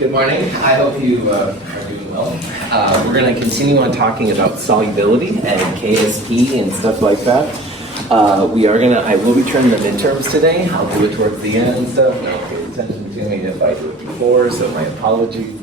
Good morning. I hope you are doing well. We're going to continue on talking about solubility and KSP and stuff like that. I will be turning the midterms today. I'll do it towards the end and stuff. Don't pay attention to me if I do it before, so my apologies.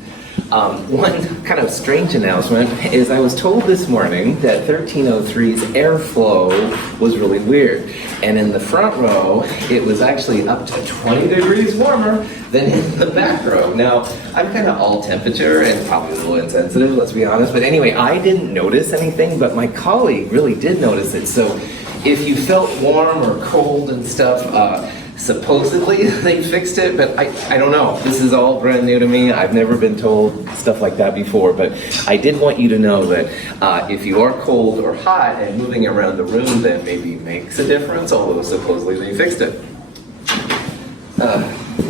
One kind of strange announcement is I was told this morning that 1303's airflow was really weird. And in the front row, it was actually up to 20 degrees warmer than in the back row. Now, I'm kind of all temperature and probably a little insensitive, let's be honest. But anyway, I didn't notice anything, but my colleague really did notice it. So if you felt warm or cold and stuff, supposedly they fixed it, but I don't know. This is all brand new to me. I've never been told stuff like that before, but I did want you to know that if you are cold or hot and moving around the room, then maybe makes a difference, although supposedly they fixed it.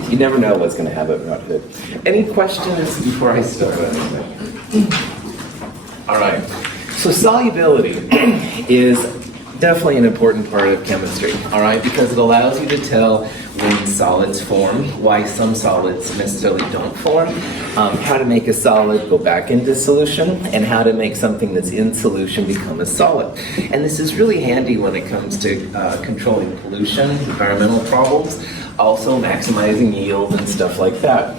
You never know what's going to happen about it. Any questions before I start on anything? All right. So solubility is definitely an important part of chemistry, all right, because it allows you to tell when solids form, why some solids necessarily don't form, how to make a solid go back into solution, and how to make something that's in solution become a solid. And this is really handy when it comes to controlling pollution, environmental problems, also maximizing yield and stuff like that.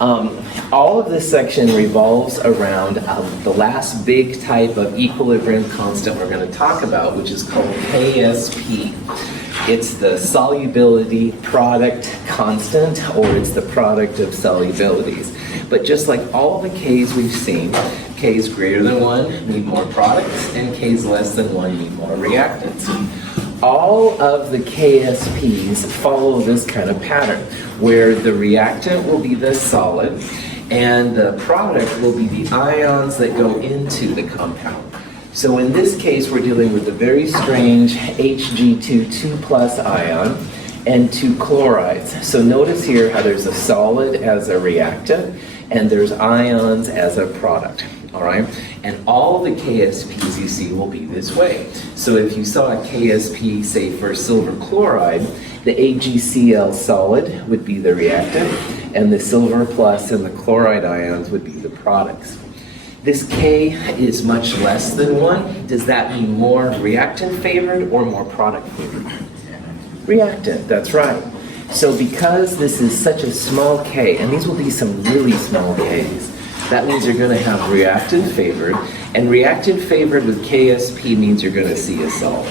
All of this section revolves around the last big type of equilibrium constant we're going to talk about, which is called KSP. It's the solubility product constant, or it's the product of solubilities. But just like all the K's we've seen, K's greater than 1 need more products, and K's less than 1 need more reactants. All of the KSPs follow this kind of pattern, where the reactant will be the solid, and the product will be the ions that go into the compound. So in this case, we're dealing with a very strange Hg2 2+ ion and 2 chlorides. So notice here how there's a solid as a reactant, and there's ions as a product. All right, and all the KSPs you see will be this way. So if you saw a KSP, say for silver chloride, the AgCl solid would be the reactant, and the silver plus and the chloride ions would be the products. This K is much less than 1. Does that mean more reactant favored or more product favored? Reactant, that's right. So because this is such a small K, and these will be some really small Ks, that means you're going to have reactant favored, and reactant favored with KSP means you're going to see a solid.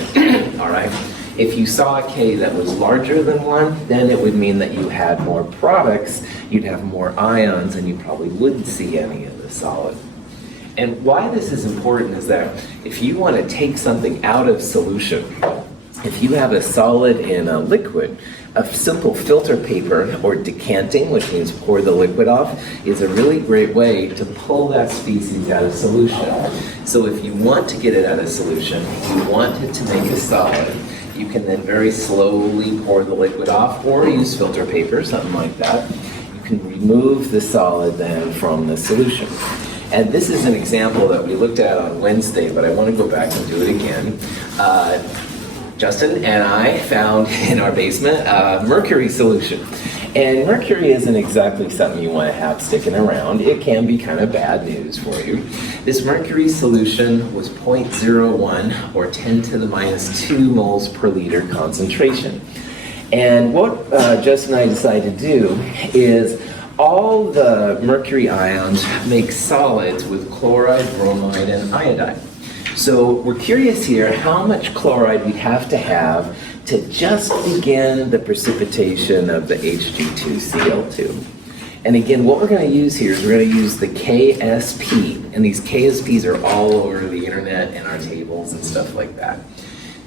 All right? If you saw a K that was larger than 1, then it would mean that you had more products, you'd have more ions, and you probably wouldn't see any of the solid. And why this is important is that if you want to take something out of solution, if you have a solid in a liquid, a simple filter paper or decanting, which means pour the liquid off, is a really great way to pull that species out of solution. So if you want to get it out of solution, you want it to make a solid, you can then very slowly pour the liquid off, or use filter paper, something like that. You can remove the solid then from the solution. And this is an example that we looked at on Wednesday, but I want to go back and do it again. Justin and I found in our basement Mercury Solution. And mercury isn't exactly something you want to have sticking around. It can be kind of bad news for you. This Mercury Solution was 0.01 or 10 to the minus 2 moles per liter concentration. And what Justin and I decided to do is all the mercury ions make solids with chloride, bromide, and iodide. So we're curious here how much chloride we'd have to just begin the precipitation of the Hg2Cl2. And again, what we're going to use here is we're going to use the KSP, and these KSPs are all over the internet and our tables and stuff like that.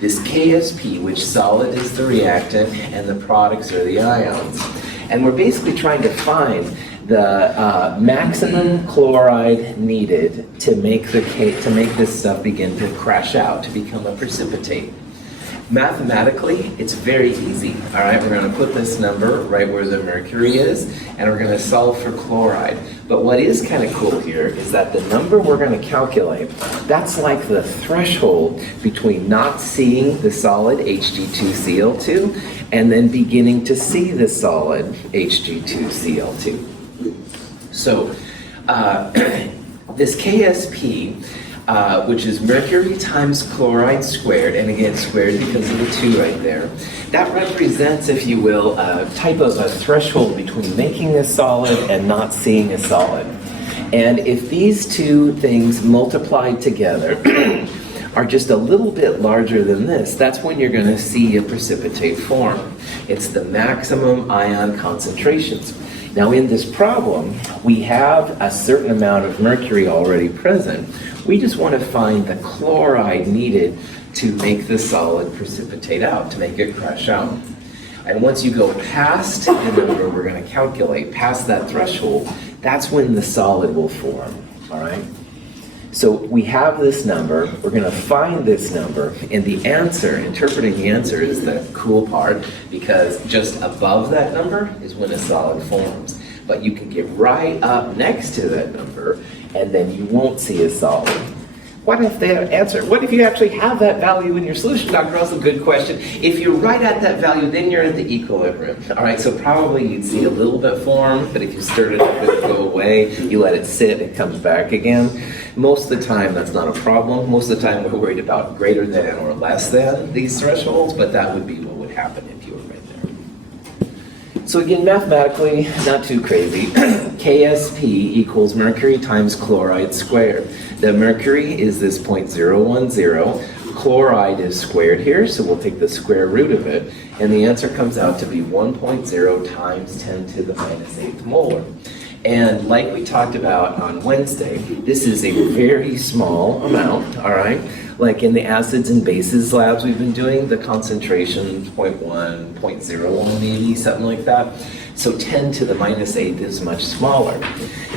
This KSP, which solid is the reactant and the products are the ions. And we're basically trying to find the maximum chloride needed to make this stuff begin to crash out, to become a precipitate. Mathematically, it's very easy. All right, we're going to put this number right where the mercury is, and we're going to solve for chloride. But what is kind of cool here is that the number we're going to calculate, that's like the threshold between not seeing the solid Hg2Cl2 and then beginning to see the solid Hg2Cl2. So this KSP, which is mercury times chloride squared, and again squared because of the 2 right there, that represents, if you will, a type of a threshold between making a solid and not seeing a solid. And if these two things multiplied together are just a little bit larger than this, that's when you're going to see a precipitate form. It's the maximum ion concentrations. Now in this problem, we have a certain amount of mercury already present. We just want to find the chloride needed to make the solid precipitate out, to make it crash out. And once you go past the number we're going to calculate, past that threshold, that's when the solid will form, all right? So we have this number, we're going to find this number, and the answer, interpreting the answer, is the cool part, because just above that number is when a solid forms. But you can get right up next to that number, and then you won't see a solid. What if the answer, what if you actually have that value in your solution, Dr. Russell? Good question. If you're right at that value, then you're at the equilibrium. All right, so probably you'd see a little bit form, but if you stirred it up, it would go away. You let it sit, it comes back again. Most of the time, that's not a problem. Most of the time, we're worried about greater than or less than these thresholds, but that would be what would happen if you were right there. So again, mathematically, not too crazy. KSP equals mercury times chloride squared. The mercury is this 0.010. Chloride is squared here, so we'll take the square root of it, and the answer comes out to be 1.0 times 10 to the minus 8th molar. And like we talked about on Wednesday, this is a very small amount, all right? Like in the acids and bases labs we've been doing, the concentration 0.1, 0.01 maybe, something like that. So 10 to the minus 8th is much smaller.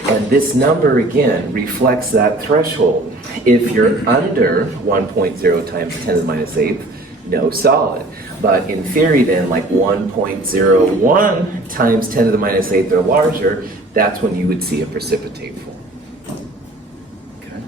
And this number, again, reflects that threshold. If you're under 1.0 times 10 to the minus 8th, no solid. But in theory then, like 1.01 times 10 to the minus 8th or larger, that's when you would see a precipitate form. Okay?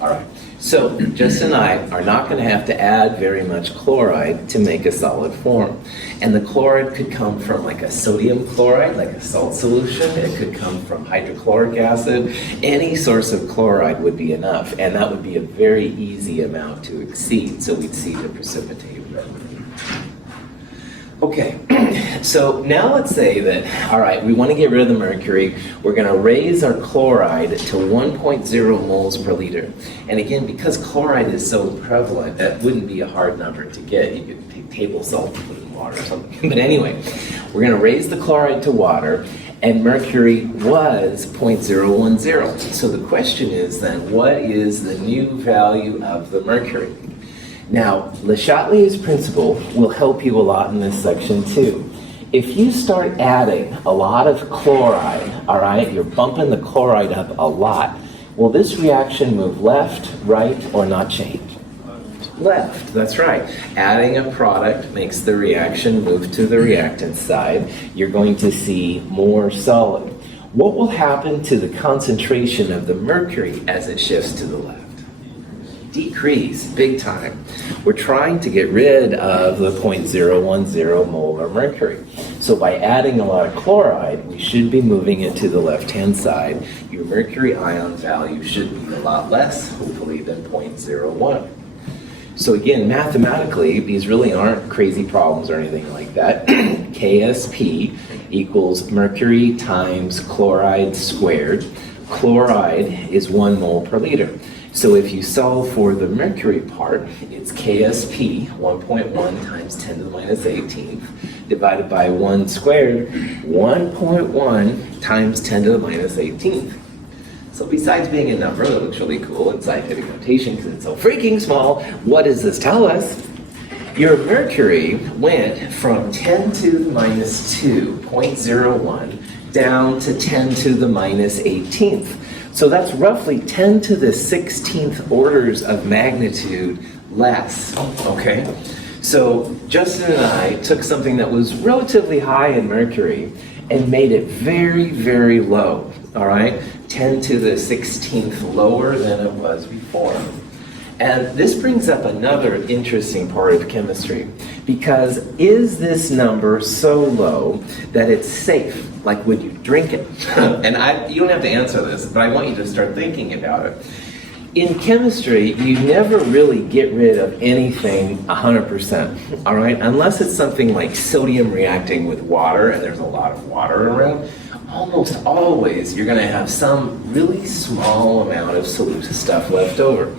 All right. So Justin and I are not going to have to add very much chloride to make a solid form. And the chloride could come from like a sodium chloride, like a salt solution. It could come from hydrochloric acid. Any source of chloride would be enough. And that would be a very easy amount to exceed. So we'd see the precipitate readily. Okay, so now let's say that, all right, we want to get rid of the mercury. We're going to raise our chloride to 1.0 moles per liter. And again, because chloride is so prevalent, that wouldn't be a hard number to get. You could take table salt and put it in water or something. But anyway, we're going to raise the chloride to water, and mercury was 0.010. So the question is then, what is the new value of the mercury? Now, Le Chatelier's principle will help you a lot in this section too. If you start adding a lot of chloride, all right, you're bumping the chloride up a lot, will this reaction move left, right, or not change? Left, that's right. Adding a product makes the reaction move to the reactant side. You're going to see more solid. What will happen to the concentration of the mercury as it shifts to the left? Decrease, big time. We're trying to get rid of the 0.010 molar mercury. So by adding a lot of chloride, we should be moving it to the left-hand side. Your mercury ion value should be a lot less, hopefully, than 0.01. So again, mathematically, these really aren't crazy problems or anything like that. KSP equals mercury times chloride squared. Chloride is 1 mole per liter. So if you solve for the mercury part, it's KSP, 1.1 times 10 to the minus 18th, divided by 1 squared, 1.1 times 10 to the minus 18th. So besides being a number that looks really cool in scientific notation because it's so freaking small, what does this tell us? Your mercury went from 10 to the minus 2, 0.01, down to 10 to the minus 18th. So that's roughly 10 to the 16th orders of magnitude less, okay? So Justin and I took something that was relatively high in mercury and made it very, very low, all right? 10 to the 16th lower than it was before. And this brings up another interesting part of chemistry, because is this number so low that it's safe? Like, would you drink it? And you don't have to answer this, but I want you to start thinking about it. In chemistry, you never really get rid of anything 100%, all right? Unless it's something like sodium reacting with water, and there's a lot of water around, almost always you're gonna have some really small amount of solute stuff left over.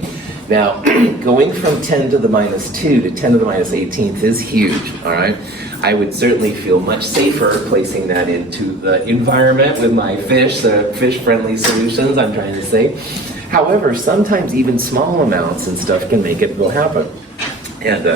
Now, going from 10 to the minus 2 to 10 to the minus 18th is huge, all right? I would certainly feel much safer placing that into the environment with my fish, the fish-friendly solutions, I'm trying to say. However, sometimes even small amounts and stuff can make it go happen. And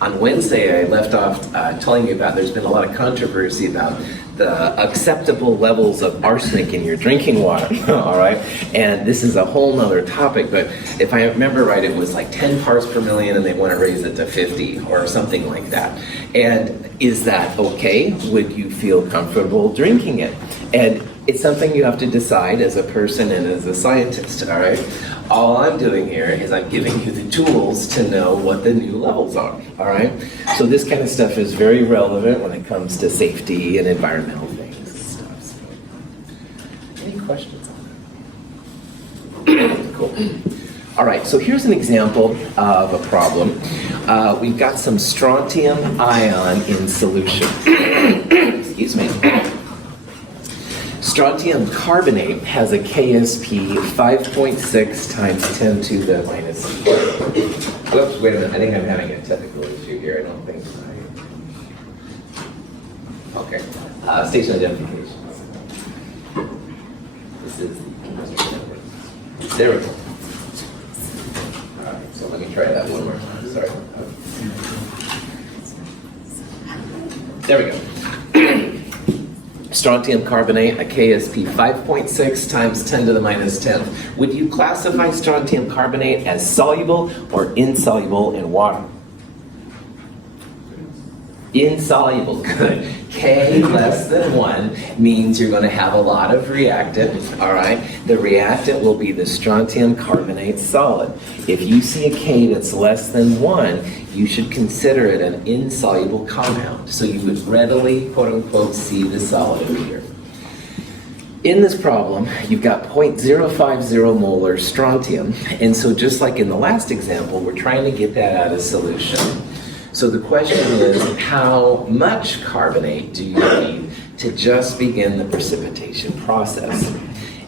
on Wednesday, I left off telling you about, there's been a lot of controversy about the acceptable levels of arsenic in your drinking water, all right? And this is a whole nother topic, but if I remember right, it was like 10 parts per million and they want to raise it to 50 or something like that. And is that okay? Would you feel comfortable drinking it? And it's something you have to decide as a person and as a scientist, all right? All I'm doing here is I'm giving you the tools to know what the new levels are, all right? So this kind of stuff is very relevant when it comes to safety and environmental things and stuff. So, any questions on that? Cool. All right, so here's an example of a problem. We've got some strontium ion in solution. Excuse me. Strontium carbonate has a KSP 5.6 times 10 to the minus. Whoops, wait a minute. I think I'm having a technical issue here. I don't think I. Okay. Station identification. This is. There we go. All right, so let me try that one more time. Sorry. There we go. Strontium carbonate, a KSP 5.6 times 10 to the minus 10. Would you classify strontium carbonate as soluble or insoluble in water? Insoluble, good. K less than 1 means you're going to have a lot of reactant, all right? The reactant will be the strontium carbonate solid. If you see a K that's less than 1, you should consider it an insoluble compound. So you would readily, quote unquote, see the solid over here. In this problem, you've got 0.050 molar strontium. And so just like in the last example, we're trying to get that out of solution. So the question is, how much carbonate do you need to just begin the precipitation process?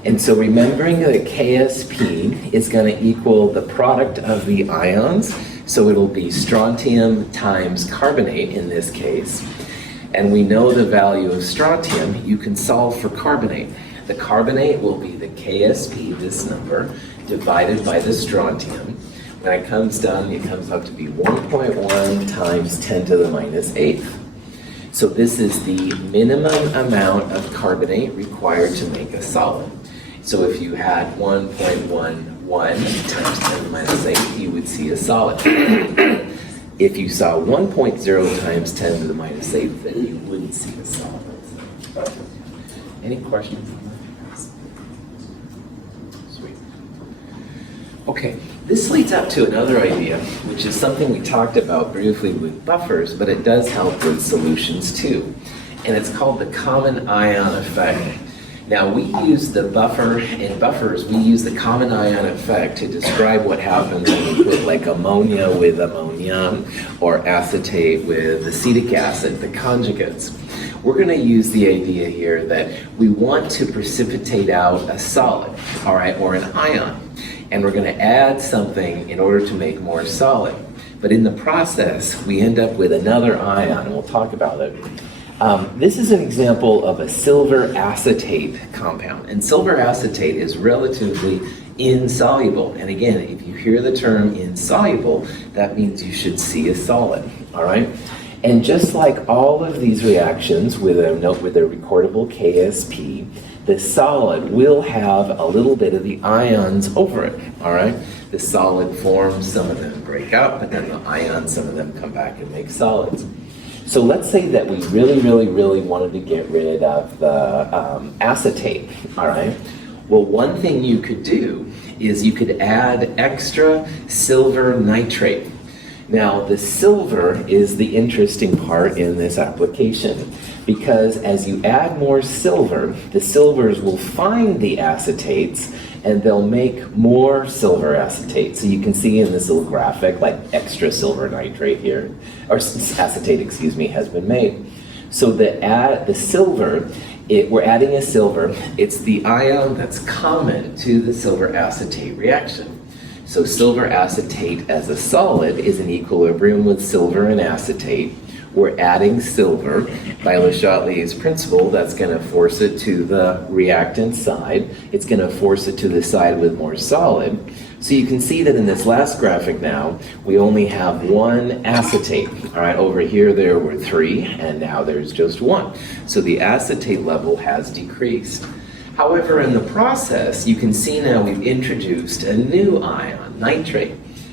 And so remembering that KSP is going to equal the product of the ions, so it'll be strontium times carbonate in this case. And we know the value of strontium, you can solve for carbonate. The carbonate will be the KSP, this number, divided by the strontium. When it comes down, it comes out to be 1.1 times 10 to the minus 8th. So this is the minimum amount of carbonate required to make a solid. So if you had 1.11 times 10 to the minus 8, you would see a solid. If you saw 1.0 times 10 to the minus 8, then you wouldn't see a solid. Any questions on that? Sweet. Okay. This leads up to another idea, which is something we talked about briefly with buffers, but it does help with solutions too. And it's called the common ion effect. Now we use the buffer, in buffers, we use the common ion effect to describe what happens when we put like ammonia with ammonia or acetate with acetic acid, the conjugates. We're going to use the idea here that we want to precipitate out a solid, all right, or an ion. And we're going to add something in order to make more solid. But in the process, we end up with another ion, and we'll talk about it. This is an example of a silver acetate compound. And silver acetate is relatively insoluble. And again, if you hear the term insoluble, that means you should see a solid, all right? And just like all of these reactions with a note with a recordable KSP, the solid will have a little bit of the ions over it, all right? The solid forms, some of them break up, but then the ions, some of them come back and make solids. So let's say that we really wanted to get rid of the acetate, all right? Well, one thing you could do is you could add extra silver nitrate. Now, the silver is the interesting part in this application because as you add more silver, the silvers will find the acetates and they'll make more silver acetate. So you can see in this little graphic, like extra silver nitrate here, or acetate, excuse me, has been made. So the silver, we're adding a silver, it's the ion that's common to the silver acetate reaction. So silver acetate as a solid is in equilibrium with silver and acetate. We're adding silver by Le Chatelier's principle. That's going to force it to the reactant side. It's going to force it to the side with more solid. So you can see that in this last graphic now, we only have one acetate. All right, over here there were 3, and now there's just 1. So the acetate level has decreased. However, in the process, you can see now we've introduced a new ion, nitrate.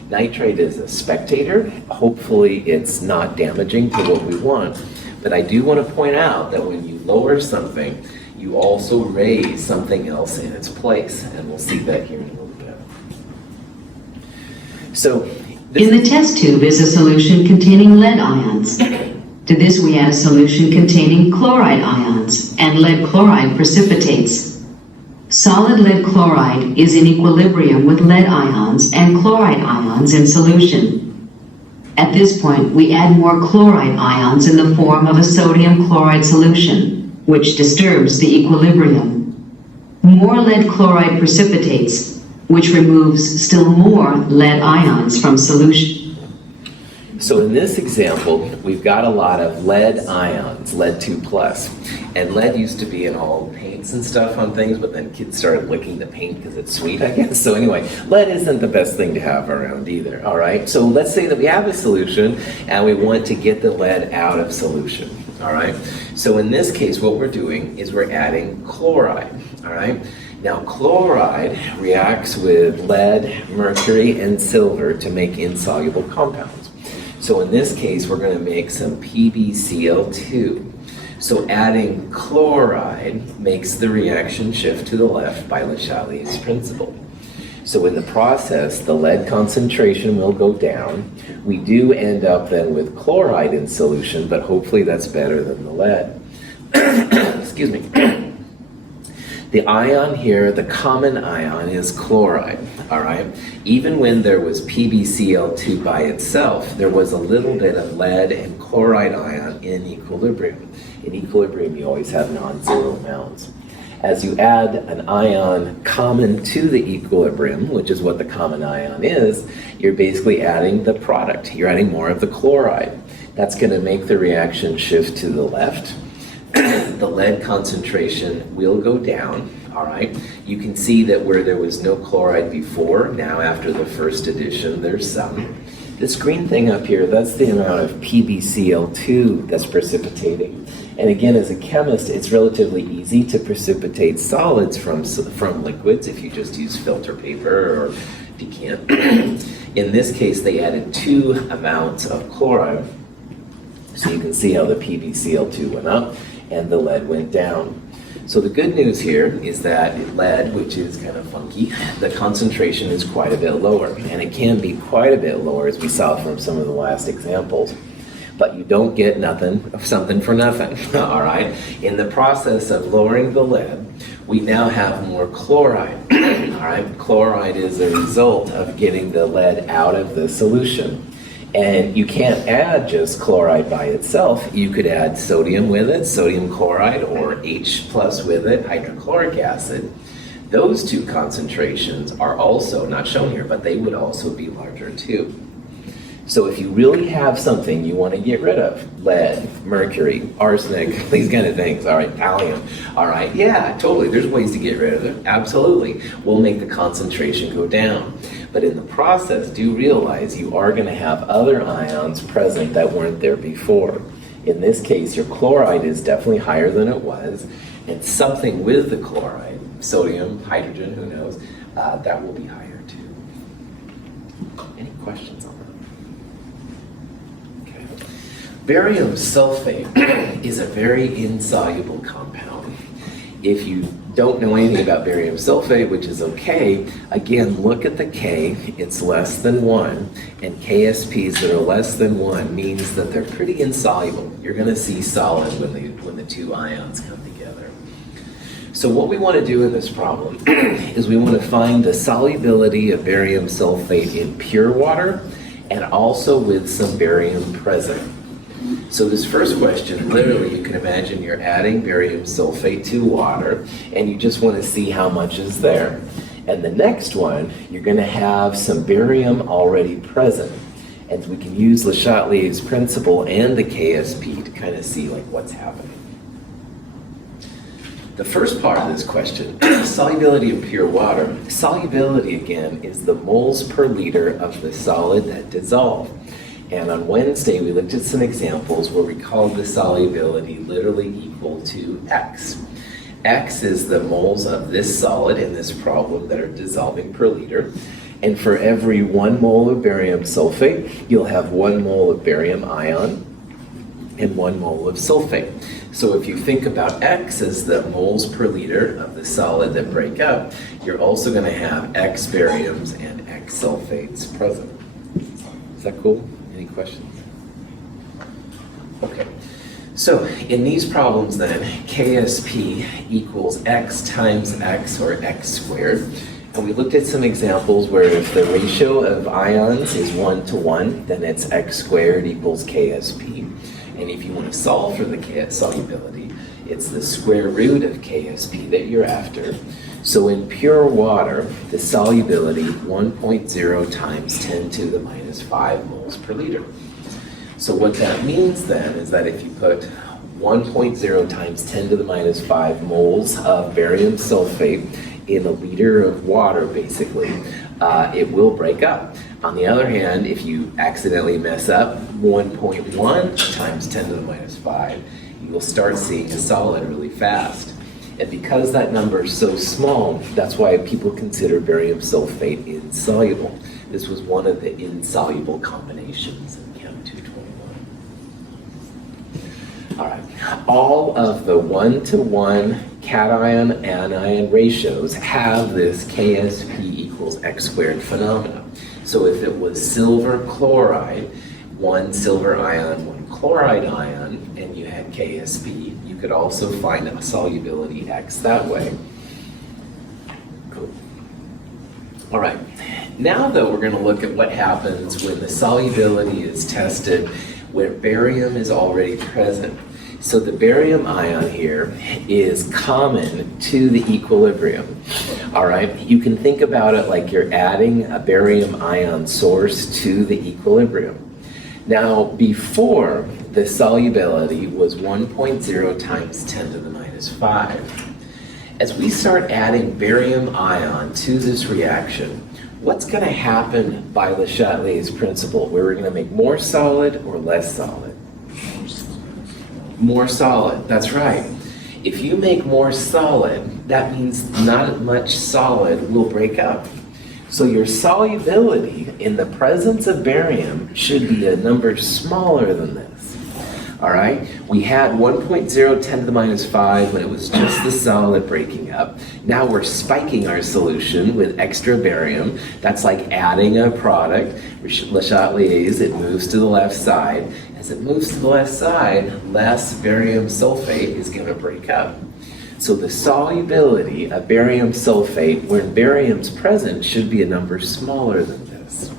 Nitrate is a spectator. Hopefully it's not damaging to what we want. But I do want to point out that when you lower something, you also raise something else in its place. And we'll see that here in a little bit. So, in the test tube is a solution containing lead ions. To this we add a solution containing chloride ions, and lead chloride precipitates. Solid lead chloride is in equilibrium with lead ions and chloride ions in solution. At this point, we add more chloride ions in the form of a sodium chloride solution, which disturbs the equilibrium. More lead chloride precipitates, which removes still more lead ions from solution. So in this example, we've got a lot of lead ions, lead 2+. And lead used to be in all paints and stuff on things, but then kids started licking the paint because it's sweet, I guess. So anyway, lead isn't the best thing to have around either, all right? So let's say that we have a solution and we want to get the lead out of solution, all right? So in this case, what we're doing is we're adding chloride, all right? Now, chloride reacts with lead, mercury, and silver to make insoluble compounds. So in this case, we're going to make some PbCl2. So adding chloride makes the reaction shift to the left by Le Chatelier's principle. So in the process, the lead concentration will go down. We do end up then with chloride in solution, but hopefully that's better than the lead. Excuse me. The ion here, the common ion, is chloride, all right? Even when there was PbCl2 by itself, there was a little bit of lead and chloride ion in equilibrium. In equilibrium, you always have non-zero amounts. As you add an ion common to the equilibrium, which is what the common ion is, you're basically adding the product. You're adding more of the chloride. That's going to make the reaction shift to the left. The lead concentration will go down, all right? You can see that where there was no chloride before, now after the first addition, there's some. This green thing up here, that's the amount of PbCl2 that's precipitating. And again, as a chemist, it's relatively easy to precipitate solids from liquids if you just use filter paper or if you can't. In this case, they added 2 amounts of chloride. So you can see how the PbCl2 went up and the lead went down. So the good news here is that lead, which is kind of funky, the concentration is quite a bit lower. And it can be quite a bit lower, as we saw from some of the last examples. But you don't get something for nothing, all right? In the process of lowering the lead, we now have more chloride, all right? Chloride is a result of getting the lead out of the solution. And you can't add just chloride by itself. You could add sodium with it, sodium chloride, or H+ with it, hydrochloric acid. Those 2 concentrations are also not shown here, but they would also be larger too. So if you really have something you want to get rid of, lead, mercury, arsenic, these kind of things, all right, thallium, all right, yeah, totally, there's ways to get rid of it, absolutely. We'll make the concentration go down. But in the process, do realize you are going to have other ions present that weren't there before. In this case, your chloride is definitely higher than it was, and something with the chloride, sodium, hydrogen, who knows, that will be higher too. Any questions on that? Barium sulfate is a very insoluble compound. If you don't know anything about barium sulfate, which is okay, again, look at the K, it's less than 1, and KSPs that are less than 1 means that they're pretty insoluble. You're going to see solid when the two ions come together. So what we want to do in this problem is we want to find the solubility of barium sulfate in pure water and also with some barium present. So this first question, literally you can imagine you're adding barium sulfate to water and you just want to see how much is there. And the next one, you're going to have some barium already present. And we can use Le Chatelier's principle and the KSP to kind of see like what's happening. The first part of this question, solubility of pure water. Solubility, again, is the moles per liter of the solid that dissolve. And on Wednesday, we looked at some examples where we called the solubility literally equal to X. X is the moles of this solid in this problem that are dissolving per liter. And for every 1 mole of barium sulfate, you'll have 1 mole of barium ion and 1 mole of sulfate. So if you think about X as the moles per liter of the solid that break up, you're also going to have X bariums and X sulfates present. Is that cool? Any questions? Okay. So in these problems then, KSP equals X times X or X squared. And we looked at some examples where if the ratio of ions is 1 to 1, then it's X squared equals KSP. And if you want to solve for the solubility, it's the square root of KSP that you're after. So in pure water, the solubility 1.0 times 10 to the minus 5 moles per liter. So what that means then is that if you put 1.0 times 10 to the minus 5 moles of barium sulfate in a liter of water, basically, it will break up. On the other hand, if you accidentally mess up 1.1 times 10 to the minus 5, you will start seeing a solid really fast. And because that number is so small, that's why people consider barium sulfate insoluble. This was one of the insoluble combinations in Chem 221. All right, all of the 1-to-1 cation anion ratios have this KSP equals X squared phenomena. So if it was silver chloride, 1 silver ion, 1 chloride ion, and you had KSP, you could also find a solubility X that way. Cool. All right, now though we're going to look at what happens when the solubility is tested where barium is already present. So the barium ion here is common to the equilibrium. All right, you can think about it like you're adding a barium ion source to the equilibrium. Now, before, the solubility was 1.0 times 10 to the minus 5. As we start adding barium ion to this reaction, what's going to happen by Le Chatelier's principle? Where we're going to make more solid or less solid? More solid, that's right. If you make more solid, that means not much solid will break up. So your solubility in the presence of barium should be a number smaller than this. All right, we had 1.0 10 to the minus 5 when it was just the solid breaking up. Now we're spiking our solution with extra barium. That's like adding a product. Le Chatelier's, it moves to the left side. As it moves to the left side, less barium sulfate is going to break up. So the solubility of barium sulfate, when barium's present, should be a number smaller than this.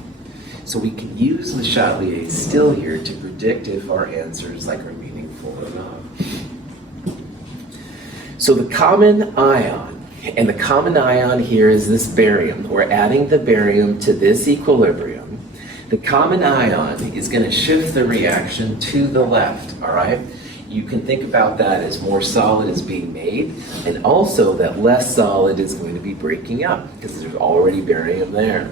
So we can use Le Chatelier's still here to predict if our answers are meaningful or not. So the common ion, and the common ion here is this barium. We're adding the barium to this equilibrium. The common ion is going to shift the reaction to the left, all right? You can think about that as more solid is being made, and also that less solid is going to be breaking up because there's already barium there.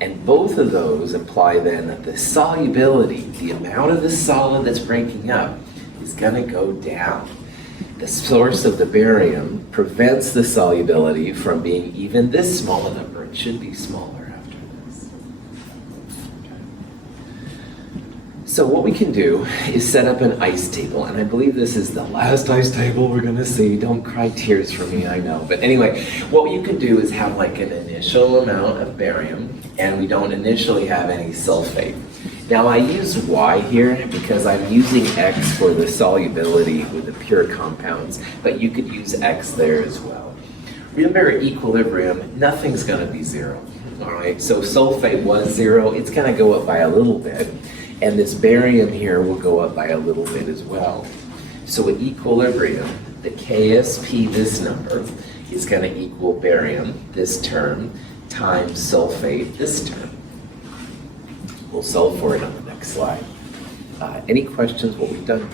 And both of those imply then that the solubility, the amount of the solid that's breaking up, is going to go down. The source of the barium prevents the solubility from being even this small a number. It should be smaller after this. So what we can do is set up an ice table, and I believe this is the last ice table we're gonna see. Don't cry tears for me, I know. But anyway, what you can do is have like an initial amount of barium, and we don't initially have any sulfate. Now I use Y here because I'm using X for the solubility with the pure compounds, but you could use X there as well. Remember, at equilibrium, nothing's gonna be zero, all right? So sulfate was 0, it's gonna go up by a little bit, and this barium here will go up by a little bit as well. So at equilibrium, the KSP, this number, is gonna equal barium, this term, times sulfate, this term. We'll solve for it on the next slide. Any questions what we've done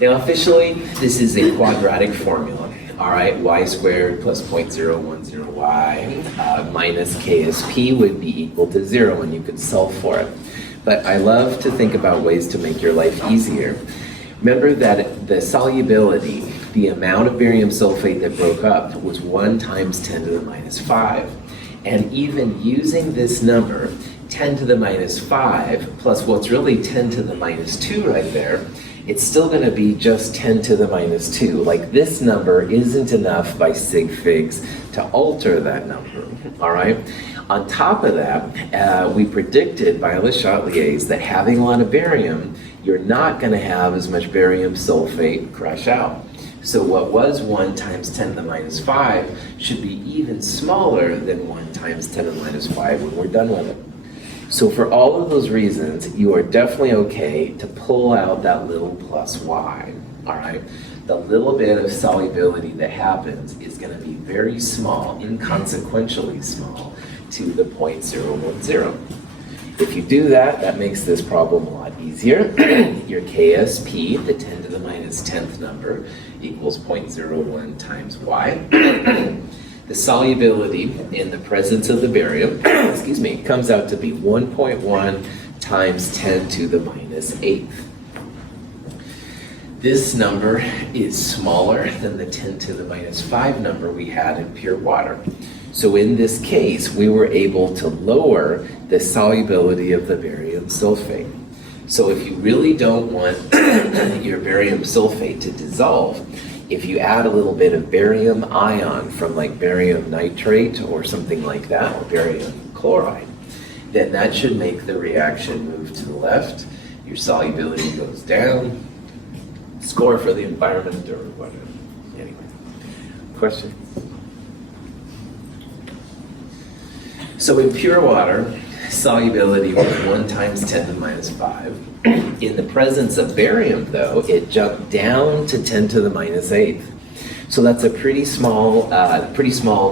there? Now officially, this is a quadratic formula. All right, y squared plus 0.010y minus KSP would be equal to 0, and you could solve for it. But I love to think about ways to make your life easier. Remember that the solubility, the amount of barium sulfate that broke up, was 1 times 10 to the minus 5. And even using this number, 10 to the minus 5, plus what's really 10 to the minus 2 right there, it's still going to be just 10 to the minus 2. Like, this number isn't enough by sig figs to alter that number, all right? On top of that, we predicted by Le Chatelier's that having a lot of barium, you're not going to have as much barium sulfate crash out. So what was 1 times 10 to the minus 5 should be even smaller than 1 times 10 to the minus 5 when we're done with it. So for all of those reasons, you are definitely okay to pull out that little plus y, all right? The little bit of solubility that happens is going to be very small, inconsequentially small, to the 0.010. If you do that, that makes this problem a lot easier. Your KSP, the 10 to the minus 10th number, equals 0.01 times y. The solubility in the presence of the barium, excuse me, comes out to be 1.1 times 10 to the minus 8th. This number is smaller than the 10 to the minus 5 number we had in pure water. So in this case, we were able to lower the solubility of the barium sulfate. So if you really don't want your barium sulfate to dissolve, if you add a little bit of barium ion from like barium nitrate or something like that, or barium chloride, then that should make the reaction move to the left. Your solubility goes down. Score for the environment or whatever. Anyway, question? So in pure water, solubility was 1 times 10 to the minus 5. In the presence of barium, though, it jumped down to 10 to the minus 8th. So that's a pretty small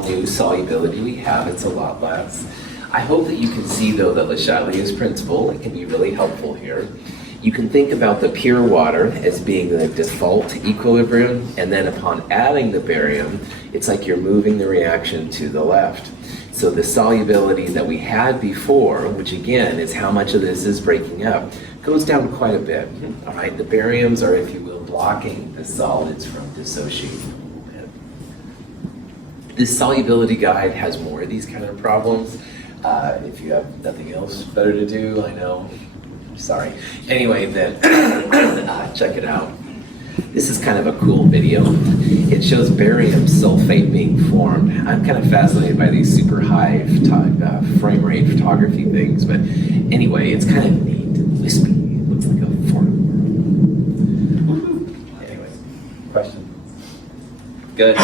new solubility we have. It's a lot less. I hope that you can see, though, that Le Chatelier's principle, it can be really helpful here. You can think about the pure water as being the default equilibrium, and then upon adding the barium, it's like you're moving the reaction to the left. So the solubility that we had before, which again is how much of this is breaking up, goes down quite a bit. All right, the bariums are, if you will, blocking the solids from dissociating a little bit. This solubility guide has more of these kind of problems. If you have nothing else better to do, I know. Sorry. Anyway, then check it out. This is kind of a cool video. It shows barium sulfate being formed. I'm kind of fascinated by these super high frame rate photography things, but anyway, it's kind of neat and wispy. It looks like a form. Anyway, question? Good.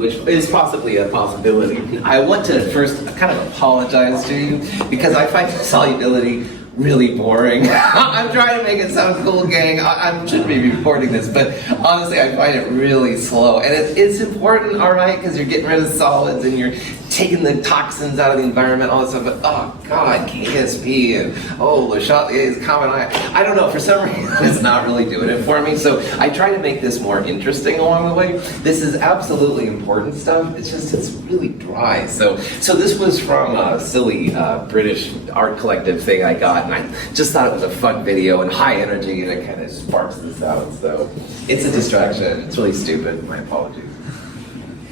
which is possibly a possibility. I want to first kind of apologize to you because I find solubility really boring. I'm trying to make it sound cool, gang. I shouldn't be reporting this, but honestly, I find it really slow. And it's important, all right, because you're getting rid of solids and you're taking the toxins out of the environment, all this stuff. But oh God, KSP and Le Chatelier's common ion. I don't know. For some reason, it's not really doing it for me. So I try to make this more interesting along the way. This is absolutely important stuff. It's really dry. So this was from a silly British art collective thing I got. And I just thought it was a fun video and high energy, and it kind of sparks this out. So it's a distraction. It's really stupid. My apologies.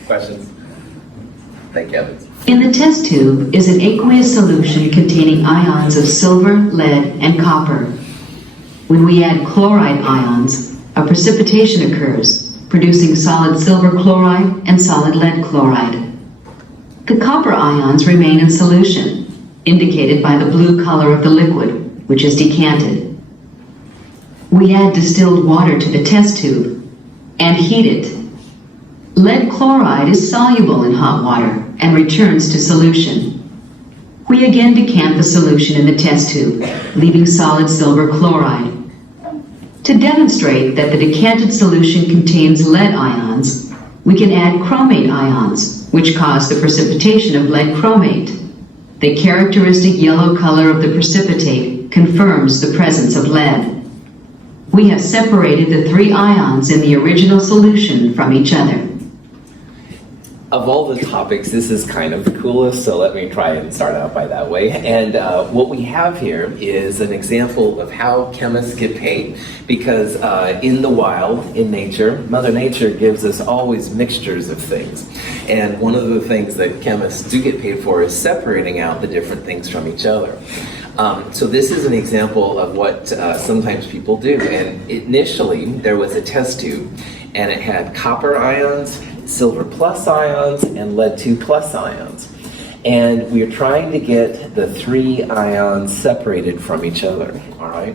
Questions? Thank you. In the test tube is an aqueous solution containing ions of silver, lead, and copper. When we add chloride ions, a precipitation occurs, producing solid silver chloride and solid lead chloride. The copper ions remain in solution, indicated by the blue color of the liquid, which is decanted. We add distilled water to the test tube and heat it. Lead chloride is soluble in hot water and returns to solution. We again decant the solution in the test tube, leaving solid silver chloride. To demonstrate that the decanted solution contains lead ions, we can add chromate ions, which cause the precipitation of lead chromate. The characteristic yellow color of the precipitate confirms the presence of lead. We have separated the three ions in the original solution from each other. Of all the topics, this is kind of the coolest, so let me try and start out by that way. And what we have here is an example of how chemists get paid, because in the wild, in nature, Mother Nature gives us always mixtures of things. And one of the things that chemists do get paid for is separating out the different things from each other. So this is an example of what sometimes people do. And initially, there was a test tube, and it had copper ions, silver plus ions, and lead 2 plus ions. And we're trying to get the three ions separated from each other, all right?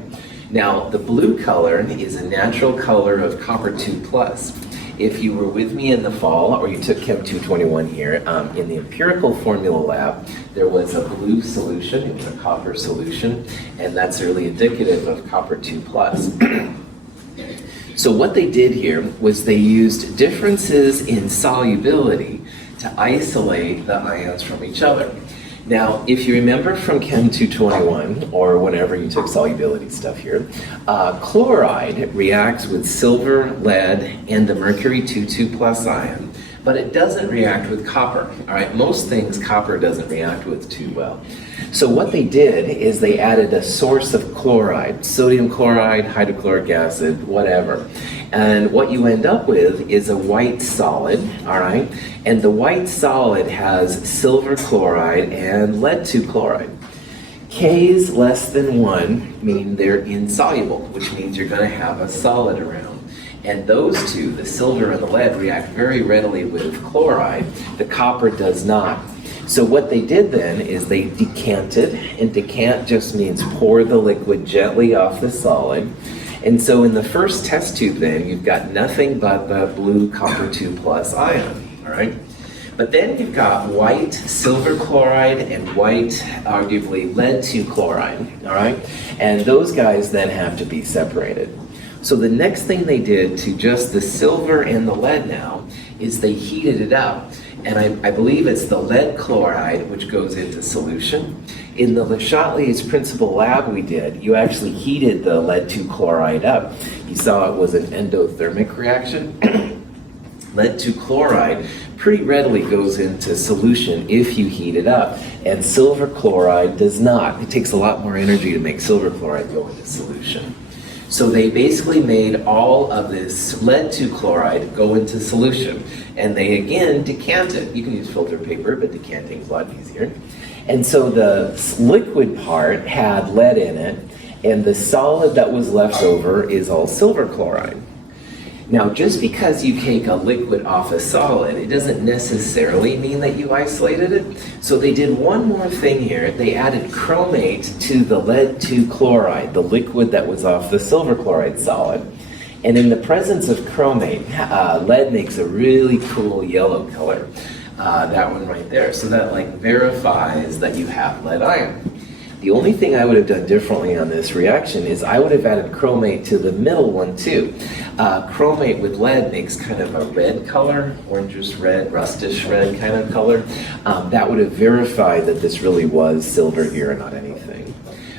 Now, the blue color is a natural color of copper 2 plus. If you were with me in the fall, or you took Chem 221 here, in the empirical formula lab, there was a blue solution, it was a copper solution, and that's really indicative of copper 2 plus. So what they did here was they used differences in solubility to isolate the ions from each other. Now, if you remember from Chem 221, or whenever you took solubility stuff here, chloride reacts with silver, lead, and the mercury 2,2 plus ion, but it doesn't react with copper. All right, most things copper doesn't react with too well. So what they did is they added a source of chloride, sodium chloride, hydrochloric acid, whatever. And what you end up with is a white solid, all right? And the white solid has silver chloride and lead 2 chloride. K's less than 1 mean they're insoluble, which means you're going to have a solid around. And those two, the silver and the lead, react very readily with chloride. The copper does not. So what they did then is they decanted, and decant just means pour the liquid gently off the solid. And so in the first test tube then, you've got nothing but the blue copper 2 plus ion, all right? But then you've got white silver chloride and white, arguably, lead 2 chloride, all right? And those guys then have to be separated. So the next thing they did to just the silver and the lead now is they heated it up. And I believe it's the lead chloride which goes into solution. In the Le Chatelier's principal lab we did, you actually heated the lead 2 chloride up. You saw it was an endothermic reaction. Lead 2 chloride pretty readily goes into solution if you heat it up, and silver chloride does not. It takes a lot more energy to make silver chloride go into solution. So they basically made all of this lead 2 chloride go into solution, and they again decanted. You can use filter paper, but decanting is a lot easier. And so the liquid part had lead in it, and the solid that was left over is all silver chloride. Now, just because you take a liquid off a solid, it doesn't necessarily mean that you isolated it. So they did one more thing here. They added chromate to the lead 2 chloride, the liquid that was off the silver chloride solid. And in the presence of chromate, lead makes a really cool yellow color. That one right there. So that like verifies that you have lead iron. The only thing I would have done differently on this reaction is I would have added chromate to the middle one too. Chromate with lead makes kind of a red color, orangish red, rustish red kind of color. That would have verified that this really was silver here and not anything.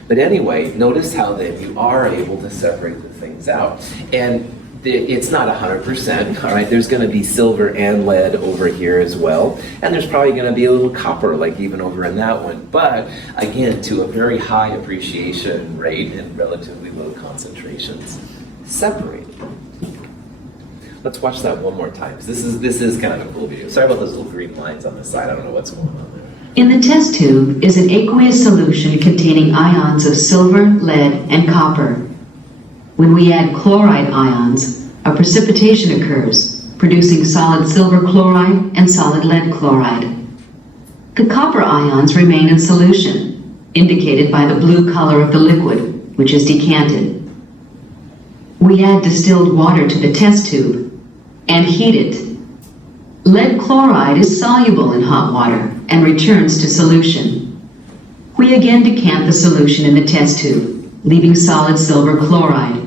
But anyway, notice how then you are able to separate the things out. And it's not 100%, all right? There's going to be silver and lead over here as well. And there's probably going to be a little copper, like even over in that one. But again, to a very high appreciation rate and relatively low concentrations. Separated. Let's watch that one more time, because this is kind of a cool video. Sorry about those little green lines on the side. I don't know what's going on there. In the test tube is an aqueous solution containing ions of silver, lead, and copper. When we add chloride ions, a precipitation occurs, producing solid silver chloride and solid lead chloride. The copper ions remain in solution, indicated by the blue color of the liquid, which is decanted. We add distilled water to the test tube and heat it. Lead chloride is soluble in hot water and returns to solution. We again decant the solution in the test tube, leaving solid silver chloride.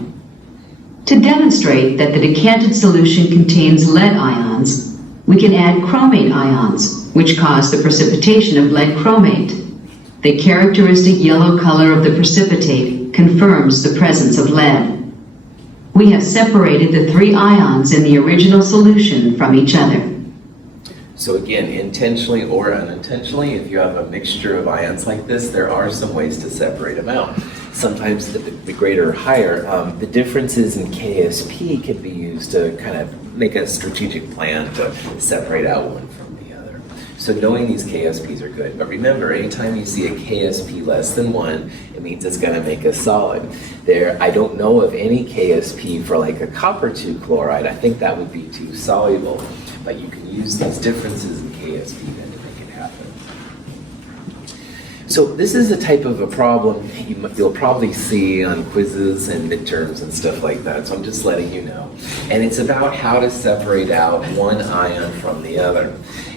To demonstrate that the decanted solution contains lead ions, we can add chromate ions, which cause the precipitation of lead chromate. The characteristic yellow color of the precipitate confirms the presence of lead. We have separated the three ions in the original solution from each other. So again, intentionally or unintentionally, if you have a mixture of ions like this, there are some ways to separate them out. Sometimes the greater or higher, the differences in KSP can be used to kind of make a strategic plan to separate out one from the other. So knowing these KSPs are good. But remember, anytime you see a KSP less than 1, it means it's going to make a solid. I don't know of any KSP for like a copper 2 chloride. I think that would be too soluble. But you can use these differences in KSP then to make it happen. So this is a type of a problem you'll probably see on quizzes and midterms and stuff like that. So I'm just letting you know. And it's about how to separate out one ion from the other.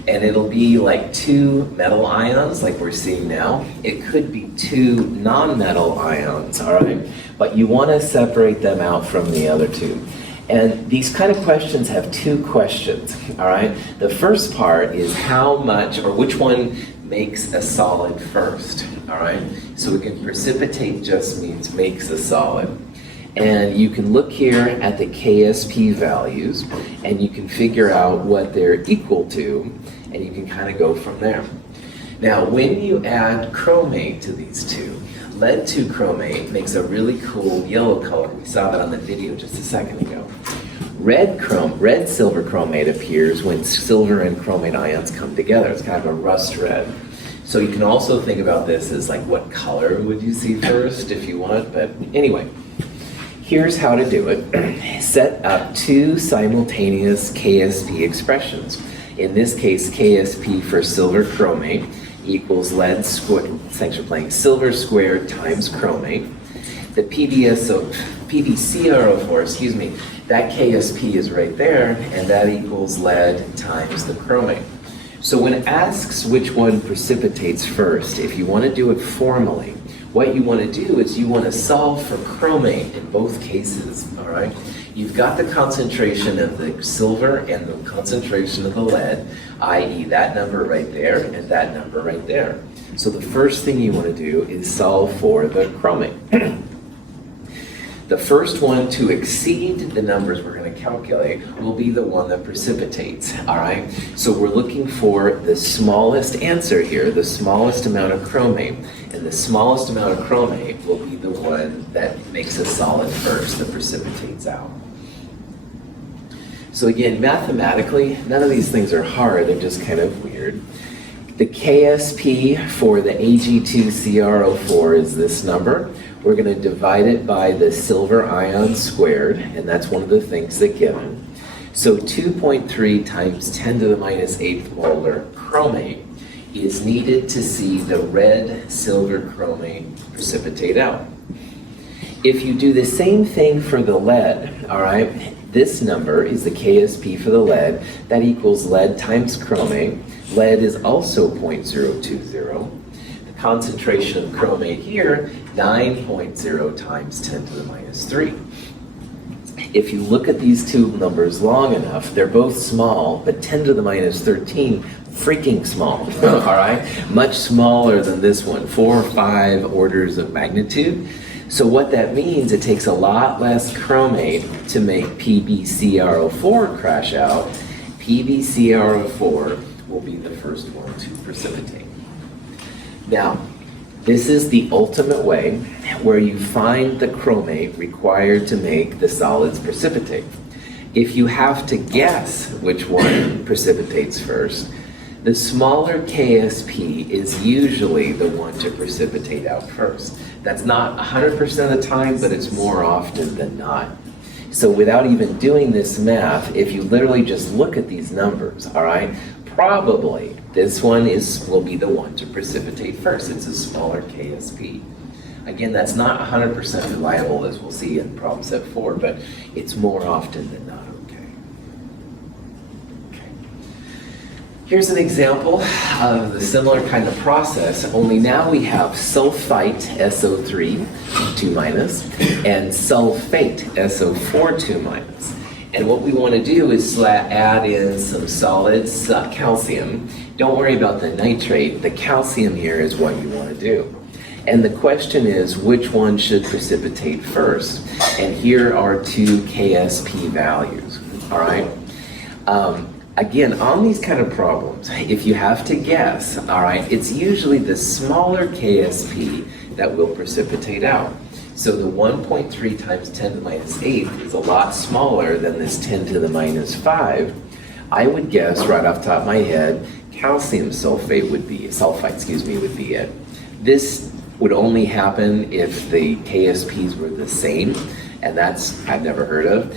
And it'll be like 2 metal ions like we're seeing now. It could be 2 non-metal ions, all right? But you want to separate them out from the other 2. And these kind of questions have 2 questions, all right? The first part is how much or which one makes a solid first, all right? So again, precipitate just means makes a solid. And you can look here at the KSP values and you can figure out what they're equal to, and you can kind of go from there. Now, when you add chromate to these 2, lead 2 chromate makes a really cool yellow color. We saw that on the video just a second ago. Red silver chromate appears when silver and chromate ions come together. It's kind of a rust red. So you can also think about this as like what color would you see first if you want, but anyway. Here's how to do it. Set up 2 simultaneous KSP expressions. In this case, KSP for silver chromate equals lead squared, thanks for playing, silver squared times chromate. The PbCrO4, that KSP is right there, and that equals lead times the chromate. So when it asks which one precipitates first, if you want to do it formally, what you want to do is you want to solve for chromate in both cases, all right? You've got the concentration of the silver and the concentration of the lead, i.e. that number right there and that number right there. So the first thing you want to do is solve for the chromate. The first one to exceed the numbers we're going to calculate will be the one that precipitates, all right? So we're looking for the smallest answer here, the smallest amount of chromate. And the smallest amount of chromate will be the one that makes a solid first, that precipitates out. So again, mathematically, none of these things are hard, they're just kind of weird. The KSP for the Ag2CrO4 is this number. We're going to divide it by the silver ion squared, and that's one of the things that's given. So 2.3 times 10 to the minus 8th molar chromate is needed to see the red silver chromate precipitate out. If you do the same thing for the lead, all right, this number is the KSP for the lead. That equals lead times chromate. Lead is also 0.020. The concentration of chromate here, 9.0 times 10 to the minus 3. If you look at these two numbers long enough, they're both small, but 10 to the minus 13, freaking small, all right? Much smaller than this one, 4 or 5 orders of magnitude. So what that means, it takes a lot less chromate to make PbCrO4 crash out. PbCrO4 will be the first one to precipitate. Now, this is the ultimate way where you find the chromate required to make the solids precipitate. If you have to guess which one precipitates first, the smaller KSP is usually the one to precipitate out first. That's not 100% of the time, but it's more often than not. So without even doing this math, if you literally just look at these numbers, all right, probably this one will be the one to precipitate first. It's a smaller KSP. Again, that's not 100% reliable, as we'll see in problem set 4, but it's more often than not okay. Here's an example of the similar kind of process, only now we have sulfite, SO3, 2 minus, and sulfate, SO4, 2 minus. And what we want to do is add in some solids, calcium. Don't worry about the nitrate. The calcium here is what you want to do. And the question is, which one should precipitate first? And here are 2 KSP values, all right? Again, on these kind of problems, if you have to guess, all right, it's usually the smaller KSP that will precipitate out. So the 1.3 times 10 to the minus 8 is a lot smaller than this 10 to the minus 5. I would guess, right off the top of my head, calcium sulfate would be, would be it. This would only happen if the KSPs were the same, and that's, I've never heard of.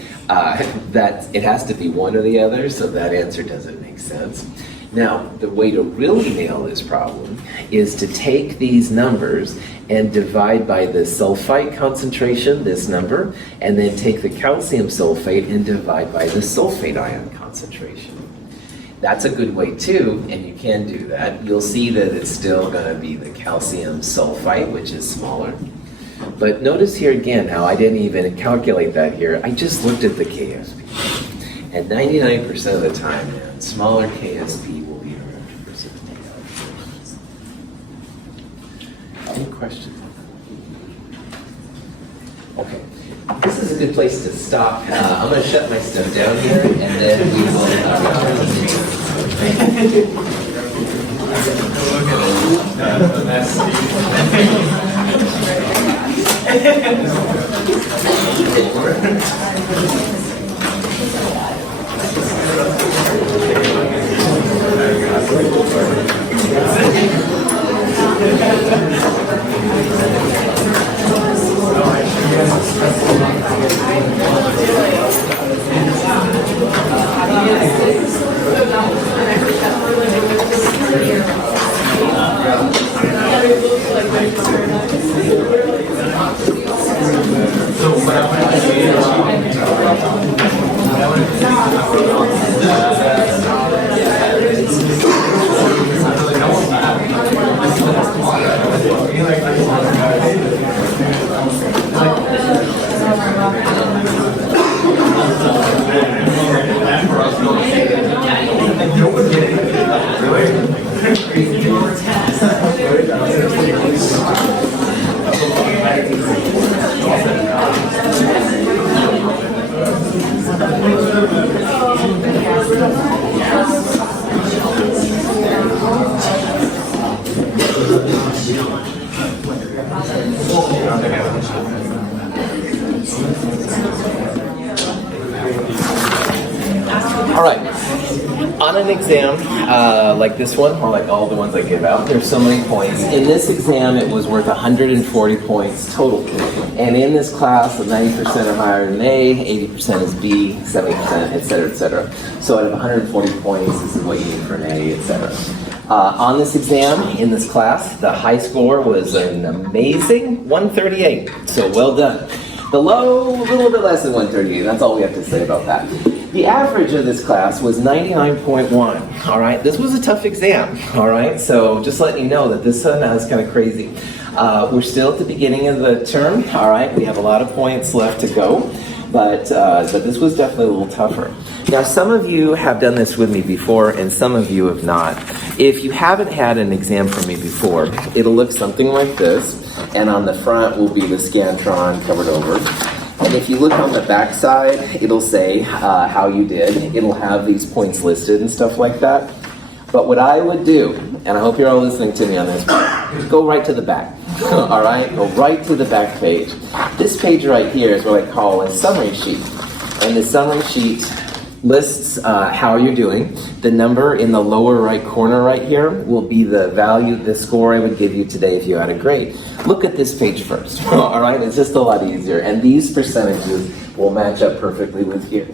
That it has to be one or the other, so that answer doesn't make sense. Now, the way to really nail this problem is to take these numbers and divide by the sulfite concentration, this number, and then take the calcium sulfate and divide by the sulfate ion concentration. That's a good way too, and you can do that. You'll see that it's still going to be the calcium sulfite, which is smaller. But notice here again how I didn't even calculate that here. I just looked at the KSP. And 99% of the time, man, smaller KSP will be around to precipitate out. Any questions? Okay. This is a good place to stop. I'm going to shut my stuff down here, and then we will All right. On an exam like this one, or like all the ones I give out, there's so many points. In this exam, it was worth 140 points total. And in this class, 90% are higher than A, 80% is B, 70%, et cetera, et cetera. So out of 140 points, this is what you need for an A, et cetera. On this exam, in this class, the high score was an amazing 138, so well done. The low, a little bit less than 138, that's all we have to say about that. The average of this class was 99.1, all right? This was a tough exam, all right? So just letting you know that this is kind of crazy. We're still at the beginning of the term, all right? We have a lot of points left to go, but this was definitely a little tougher. Now, some of you have done this with me before, and some of you have not. If you haven't had an exam from me before, it'll look something like this, and on the front will be the Scantron covered over. And if you look on the back side, it'll say how you did. It'll have these points listed and stuff like that. But what I would do, and I hope you're all listening to me on this, go right to the back. All right? Go right to the back page. This page right here is what I call a summary sheet. And the summary sheet lists how you're doing. The number in the lower right corner right here will be the value, the score I would give you today if you had a grade. Look at this page first, all right? It's just a lot easier. And these percentages will match up perfectly with here.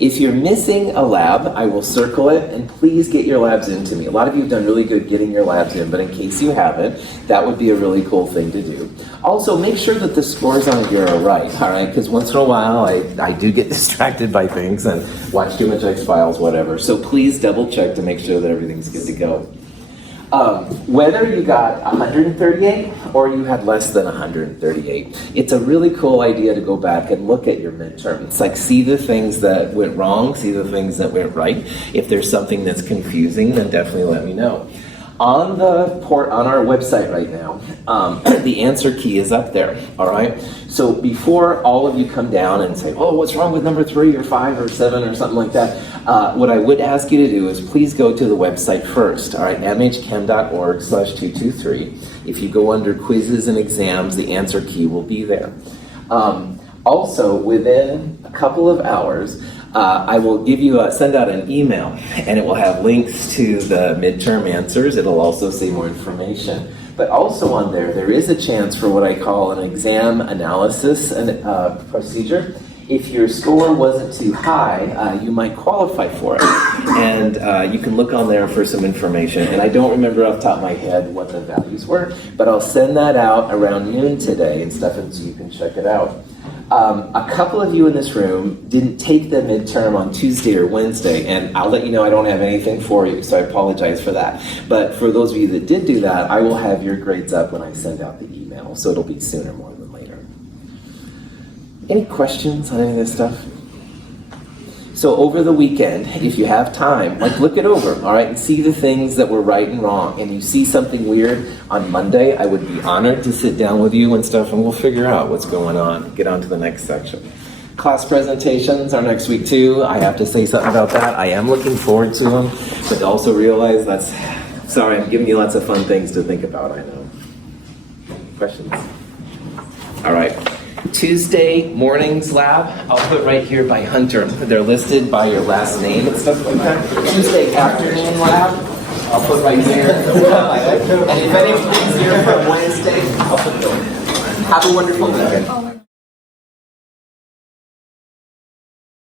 If you're missing a lab, I will circle it, and please get your labs into me. A lot of you have done really good getting your labs in, but in case you haven't, that would be a really cool thing to do. Also, make sure that the scores on here are right, all right? Because once in a while, I do get distracted by things and watch too much X-Files, whatever. So please double check to make sure that everything's good to go. Whether you got 138 or you had less than 138, it's a really cool idea to go back and look at your midterm. It's like, see the things that went wrong, see the things that went right. If there's something that's confusing, then definitely let me know. On our website right now, the answer key is up there, all right? So before all of you come down and say, oh, what's wrong with number 3 or 5 or 7 or something like that, what I would ask you to do is please go to the website first, all right, mhchem.org/223. If you go under quizzes and exams, the answer key will be there. Also, within a couple of hours, I will send out an email, and it will have links to the midterm answers. It'll also say more information. But also on there is a chance for what I call an exam analysis procedure. If your score wasn't too high, you might qualify for it. And you can look on there for some information. And I don't remember off the top of my head what the values were, but I'll send that out around noon today and stuff, and so you can check it out. A couple of you in this room didn't take the midterm on Tuesday or Wednesday, and I'll let you know I don't have anything for you, so I apologize for that. But for those of you that did do that, I will have your grades up when I send out the email, so it'll be sooner more than later. Any questions on any of this stuff? So over the weekend, if you have time, look it over, all right, and see the things that were right and wrong. And you see something weird on Monday, I would be honored to sit down with you and stuff, and we'll figure out what's going on. Get on to the next section. Class presentations are next week too. I have to say something about that. I am looking forward to them, but also realize sorry, I'm giving you lots of fun things to think about, I know. Questions? All right. Tuesday mornings lab, I'll put right here by Hunter. They're listed by your last name and stuff like that. Tuesday afternoon lab, I'll put right here. And if anybody's here from Wednesday, I'll put it over. Have a wonderful weekend.